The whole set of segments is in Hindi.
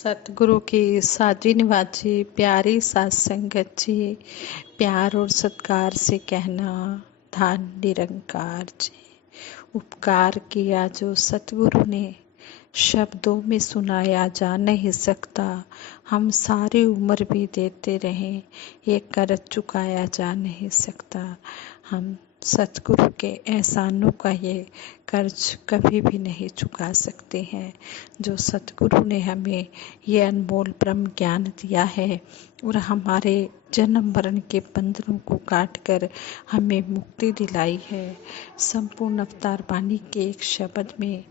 सतगुरु की साजी निवाजी प्यारी सात संगत जी, प्यार और सत्कार से कहना धन निरंकार जी। उपकार किया जो सतगुरु ने शब्दों में सुनाया जा नहीं सकता। हम सारी उम्र भी देते रहें, ये कर्ज चुकाया जा नहीं सकता। हम सतगुरु के एहसानों का ये कर्ज कभी भी नहीं चुका सकते हैं। जो सतगुरु ने हमें ये अनमोल ब्रह्म ज्ञान दिया है और हमारे जन्म मरण के बंधनों को काट कर हमें मुक्ति दिलाई है। संपूर्ण अवतार वाणी के एक शब्द में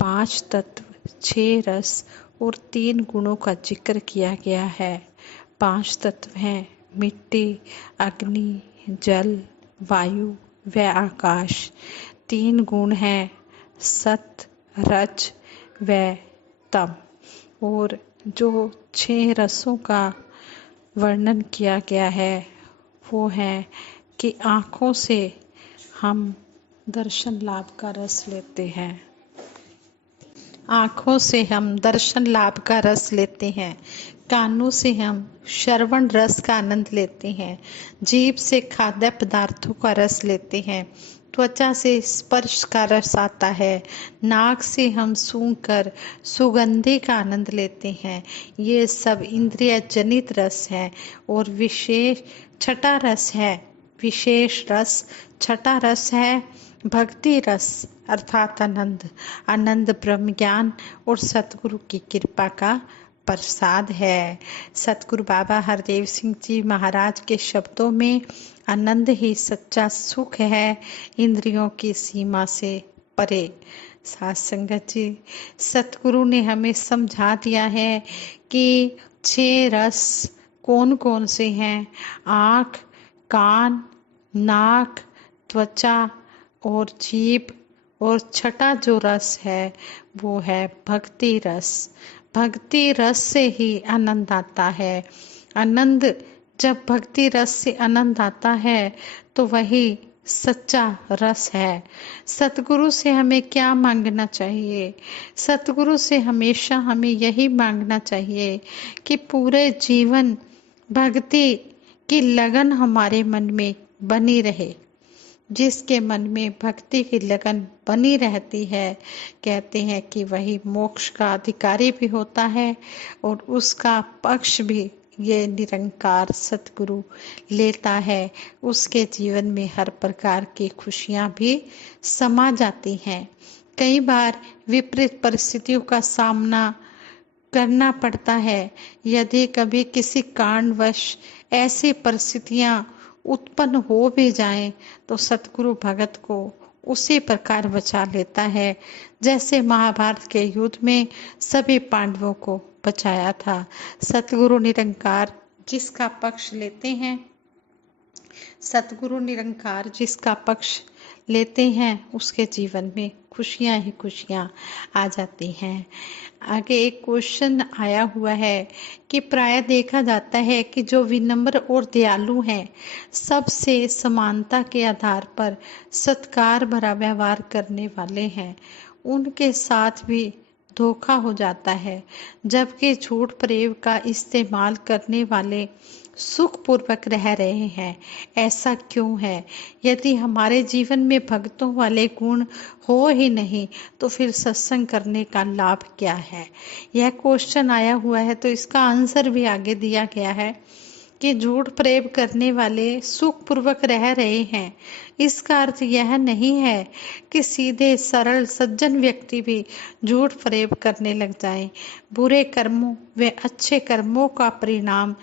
5 तत्व, 6 रस और 3 गुणों का जिक्र किया गया है। 5 तत्व हैं मिट्टी, अग्नि, जल, वायु व आकाश। 3 गुण हैं सत, रज व तम। और जो 6 रसों का वर्णन किया गया है वो है कि आँखों से हम दर्शन लाभ का रस लेते हैं। आँखों से हम दर्शन लाभ का रस लेते हैं, कानों से हम श्रवण रस का आनंद लेते हैं, जीभ से खाद्य पदार्थों का रस लेते हैं, त्वचा से स्पर्श का रस आता है, नाक से हम सूंघ कर सुगंधि का आनंद लेते हैं। ये सब इंद्रिय जनित रस है। और विशेष छठा रस है, विशेष रस छठा रस है भक्ति रस अर्थात आनंद। आनंद ब्रह्म ज्ञान और सतगुरु की कृपा का प्रसाद है। सतगुरु बाबा हरदेव सिंह जी महाराज के शब्दों में आनंद ही सच्चा सुख है, इंद्रियों की सीमा से परे। साथ संगत जी, सतगुरु ने हमें समझा दिया है कि 6 रस कौन कौन से हैं। आँख, कान, नाक, त्वचा और जीभ। और छठा जो रस है वो है भक्ति रस। भक्ति रस से ही आनंद आता है। आनंद जब भक्ति रस से आनंद आता है तो वही सच्चा रस है। सतगुरु से हमें क्या मांगना चाहिए? सतगुरु से हमेशा हमें यही मांगना चाहिए कि पूरे जीवन भक्ति की लगन हमारे मन में बनी रहे। जिसके मन में भक्ति की लगन बनी रहती है, कहते हैं कि वही मोक्ष का अधिकारी भी होता है और उसका पक्ष भी ये निरंकार सतगुरु लेता है। उसके जीवन में हर प्रकार की खुशियां भी समा जाती हैं। कई बार विपरीत परिस्थितियों का सामना करना पड़ता है। यदि कभी किसी कारणवश ऐसी परिस्थितियां उत्पन्न हो भी जाएं तो सतगुरु भगत को उसी प्रकार बचा लेता है जैसे महाभारत के युद्ध में सभी पांडवों को बचाया था। सतगुरु निरंकार जिसका पक्ष लेते हैं, सतगुरु निरंकार जिसका पक्ष लेते हैं उसके जीवन में खुशियां ही खुशियां आ जाती हैं। आगे एक क्वेश्चन आया हुआ है कि प्राय देखा जाता है कि जो विनम्र और दयालु हैं, सबसे समानता के आधार पर सत्कार भरा व्यवहार करने वाले हैं, उनके साथ भी धोखा हो जाता है। जबकि झूठ प्रेम का इस्तेमाल करने वाले सुखपूर्वक रह रहे हैं। ऐसा क्यों है? यदि हमारे जीवन में भक्तों वाले गुण हो ही नहीं तो फिर सत्संग करने का लाभ क्या है? यह क्वेश्चन आया हुआ है तो इसका आंसर भी आगे दिया गया है कि झूठ प्रेम करने वाले सुखपूर्वक रह रहे हैं। इसका अर्थ यह नहीं है कि सीधे सरल सज्जन व्यक्ति भी झूठ प्रेम करने लग जाएं। बुरे कर्मों व अच्छे कर्मों का परिणाम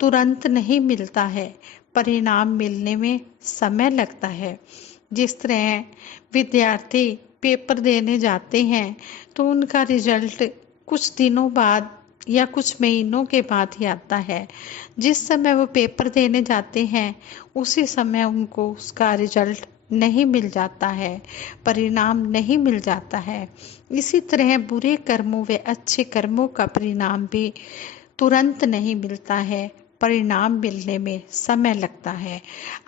तुरंत नहीं मिलता है, परिणाम मिलने में समय लगता है। जिस तरह विद्यार्थी पेपर देने जाते हैं तो उनका रिजल्ट कुछ दिनों बाद या कुछ महीनों के बाद ही आता है। जिस समय वो पेपर देने जाते हैं उसी समय उनको उसका रिजल्ट नहीं मिल जाता है, परिणाम नहीं मिल जाता है। इसी तरह बुरे कर्मों व अच्छे कर्मों का परिणाम भी तुरंत नहीं मिलता है, परिणाम मिलने में समय लगता है।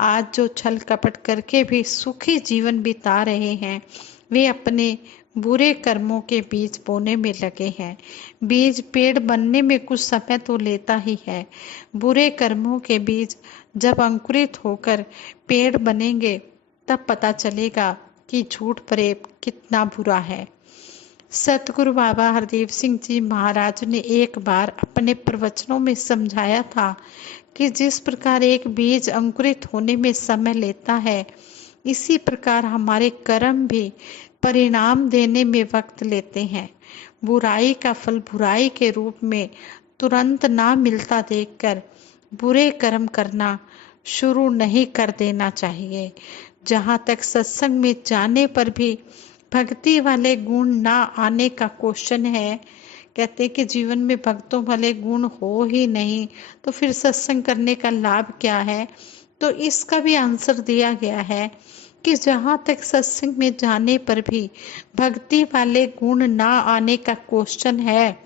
आज जो छल कपट करके भी सुखी जीवन बिता रहे हैं वे अपने बुरे कर्मों के बीज बोने में लगे हैं। बीज पेड़ बनने में कुछ समय तो लेता ही है। बुरे कर्मों के बीज जब अंकुरित होकर पेड़ बनेंगे तब पता चलेगा कि झूठ प्रेम कितना बुरा है। सतगुरु बाबा हरदेव सिंह जी महाराज ने एक बार अपने प्रवचनों में समझाया था कि जिस प्रकार एक बीज अंकुरित होने में समय लेता है, इसी प्रकार हमारे कर्म भी परिणाम देने में वक्त लेते हैं। बुराई का फल बुराई के रूप में तुरंत ना मिलता देखकर बुरे कर्म करना शुरू नहीं कर देना चाहिए। जहाँ तक सत्संग में जाने पर भी भक्ति वाले गुण ना आने का क्वेश्चन है, कहते कि जीवन में भक्तों वाले गुण हो ही नहीं तो फिर सत्संग करने का लाभ क्या है। तो इसका भी आंसर दिया गया है कि जहाँ तक सत्संग में जाने पर भी भक्ति वाले गुण ना आने का क्वेश्चन है,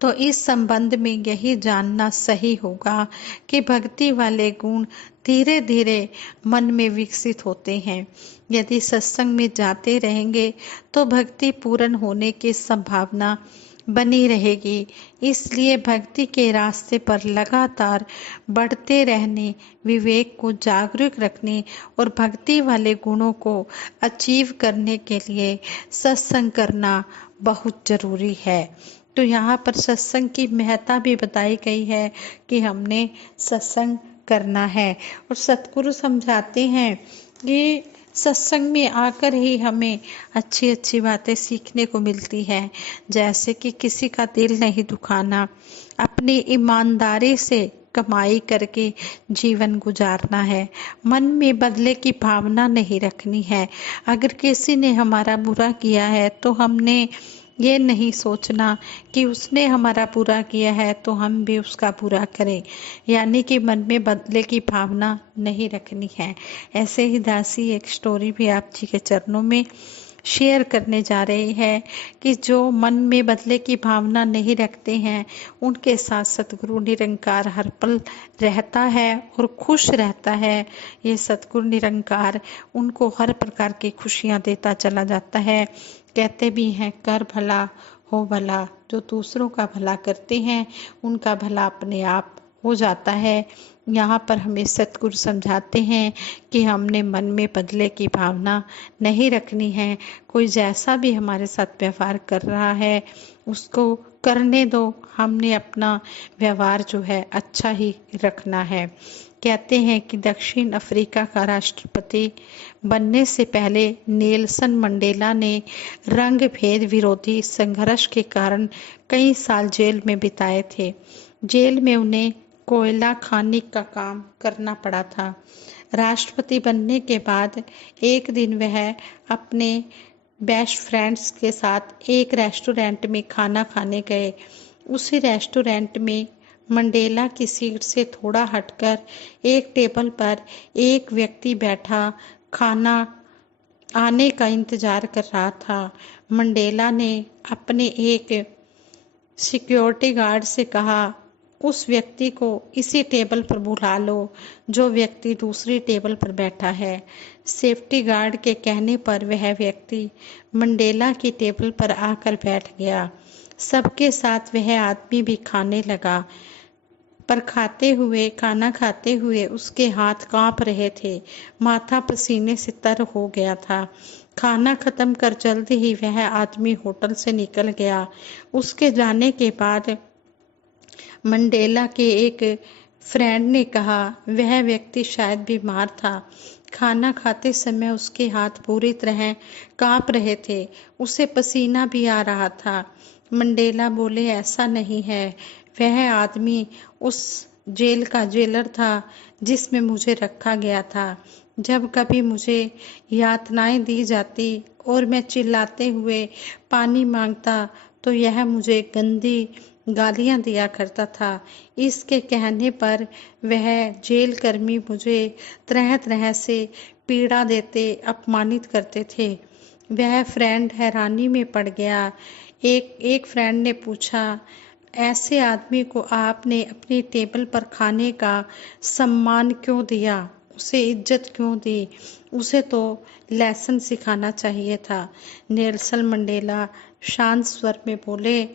तो इस संबंध में यही जानना सही होगा कि भक्ति वाले गुण धीरे धीरे मन में विकसित होते हैं। यदि सत्संग में जाते रहेंगे तो भक्ति पूर्ण होने की संभावना बनी रहेगी। इसलिए भक्ति के रास्ते पर लगातार बढ़ते रहने, विवेक को जागरूक रखने और भक्ति वाले गुणों को अचीव करने के लिए सत्संग करना बहुत जरूरी है। तो यहाँ पर सत्संग की महत्ता भी बताई गई है कि हमने सत्संग करना है। और सतगुरु समझाते हैं कि सत्संग में आकर ही हमें अच्छी अच्छी बातें सीखने को मिलती है। जैसे कि किसी का दिल नहीं दुखाना, अपनी ईमानदारी से कमाई करके जीवन गुजारना है, मन में बदले की भावना नहीं रखनी है। अगर किसी ने हमारा बुरा किया है तो हमने ये नहीं सोचना कि उसने हमारा बुरा किया है तो हम भी उसका बुरा करें, यानी कि मन में बदले की भावना नहीं रखनी है। ऐसे ही दासी एक स्टोरी भी आप जी के चरणों में शेयर करने जा रही है कि जो मन में बदले की भावना नहीं रखते हैं उनके साथ सतगुरु निरंकार हर पल रहता है और खुश रहता है। ये सतगुरु निरंकार उनको हर प्रकार की खुशियाँ देता चला जाता है। कहते भी हैं कर भला हो भला, जो दूसरों का भला करते हैं उनका भला अपने आप हो जाता है। यहाँ पर हमें सतगुरु समझाते हैं कि हमने मन में बदले की भावना नहीं रखनी है। कोई जैसा भी हमारे साथ व्यवहार कर रहा है उसको करने दो, हमने अपना व्यवहार जो है अच्छा ही रखना है। कहते हैं कि दक्षिण अफ्रीका का राष्ट्रपति बनने से पहले नेल्सन मंडेला ने रंग भेद विरोधी संघर्ष के कारण कई साल जेल में बिताए थे। जेल में उन्हें कोयला खानी का काम करना पड़ा था। राष्ट्रपति बनने के बाद एक दिन वह अपने बेस्ट फ्रेंड्स के साथ एक रेस्टोरेंट में खाना खाने गए। उसी रेस्टोरेंट में मंडेला की सीट से थोड़ा हटकर एक टेबल पर एक व्यक्ति बैठा खाना आने का इंतजार कर रहा था। मंडेला ने अपने एक सिक्योरिटी गार्ड से कहा, उस व्यक्ति को इसी टेबल पर बुला लो जो व्यक्ति दूसरी टेबल पर बैठा है। सेफ्टी गार्ड के कहने पर वह व्यक्ति मंडेला की टेबल पर आकर बैठ गया। सबके साथ वह आदमी भी खाने लगा, पर खाना खाते हुए उसके हाथ कांप रहे थे, माथा पसीने से तर हो गया था। खाना खत्म कर जल्द ही वह आदमी होटल से निकल गया। उसके जाने के बाद मंडेला के एक फ्रेंड ने कहा वह व्यक्ति शायद बीमार था। खाना खाते समय उसके हाथ पूरी तरह कांप रहे थे, उसे पसीना भी आ रहा था। मंडेला बोले, ऐसा नहीं है, वह आदमी उस जेल का जेलर था जिसमें मुझे रखा गया था। जब कभी मुझे यातनाएं दी जाती और मैं चिल्लाते हुए पानी मांगता तो यह मुझे गंदी गालियां दिया करता था। इसके कहने पर वह जेल कर्मी मुझे तरह तरह से पीड़ा देते, अपमानित करते थे। वह फ्रेंड हैरानी में पड़ गया। एक फ्रेंड ने पूछा, ऐसे आदमी को आपने अपनी टेबल पर खाने का सम्मान क्यों दिया? उसे इज्जत क्यों दी? उसे तो लेसन सिखाना चाहिए था। नेल्सन मंडेला शांत स्वर में बोले,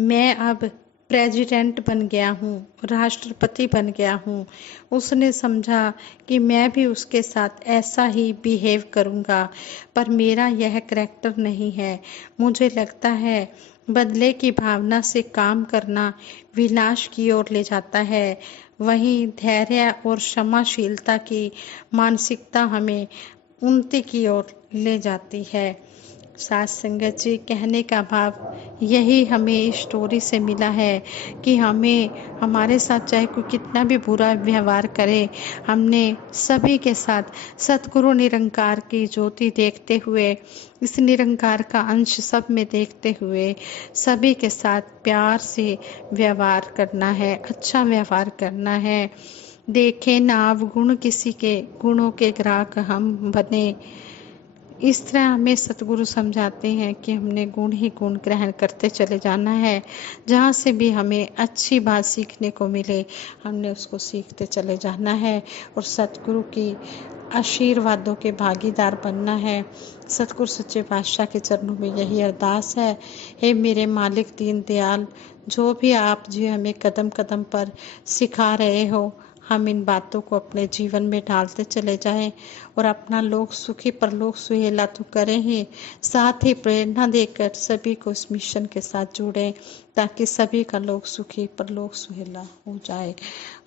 मैं अब प्रेसिडेंट बन गया हूँ, राष्ट्रपति बन गया हूँ। उसने समझा कि मैं भी उसके साथ ऐसा ही बिहेव करूँगा, पर मेरा यह करैक्टर नहीं है। मुझे लगता है बदले की भावना से काम करना विनाश की ओर ले जाता है, वहीं धैर्य और क्षमाशीलता की मानसिकता हमें उन्नति की ओर ले जाती है। साथ संगत जी, कहने का भाव यही हमें इस स्टोरी से मिला है कि हमें हमारे साथ चाहे कोई कितना भी बुरा व्यवहार करे, हमने सभी के साथ सतगुरु निरंकार की ज्योति देखते हुए, इस निरंकार का अंश सब में देखते हुए सभी के साथ प्यार से व्यवहार करना है, अच्छा व्यवहार करना है। देखें ना अवगुण किसी के, गुणों के ग्राहक हम बने। इस तरह हमें सतगुरु समझाते हैं कि हमने गुण ही गुण ग्रहण करते चले जाना है। जहाँ से भी हमें अच्छी बात सीखने को मिले, हमने उसको सीखते चले जाना है और सतगुरु की आशीर्वादों के भागीदार बनना है। सतगुरु सच्चे पातशाह के चरणों में यही अरदास है। हे मेरे मालिक दीन दयाल, जो भी आप जी हमें कदम कदम पर सिखा रहे हो, हम इन बातों को अपने जीवन में ढालते चले जाएं और अपना लोक सुखी परलोक सुहेला तो करें ही, साथ ही प्रेरणा देकर सभी को इस मिशन के साथ जोड़ें ताकि सभी का लोक सुखी परलोक सुहेला हो जाए।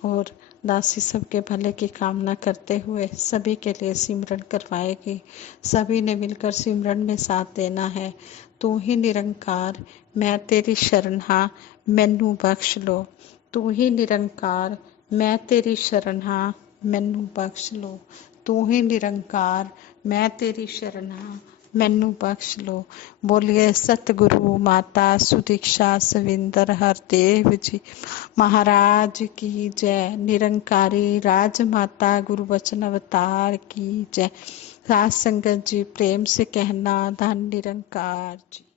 और दासी सबके भले की कामना करते हुए सभी के लिए सिमरन करवाएगी। सभी ने मिलकर सिमरन में साथ देना है। तू ही निरंकार, मैं तेरी शरण हां, मैनू बख्श लो। तू ही निरंकार, मैं तेरी शरण हां, मैनू बख्श लो। तू ही निरंकार, मैं तेरी शरण हां, मैनू बख्श लो। बोलिए सतगुरु माता सुदीक्षा सविंदर हरदेव जी महाराज की जय। निरंकारी राजमाता गुरु वचन अवतार की जय। साथ संगत जी प्रेम से कहना धन निरंकार जी।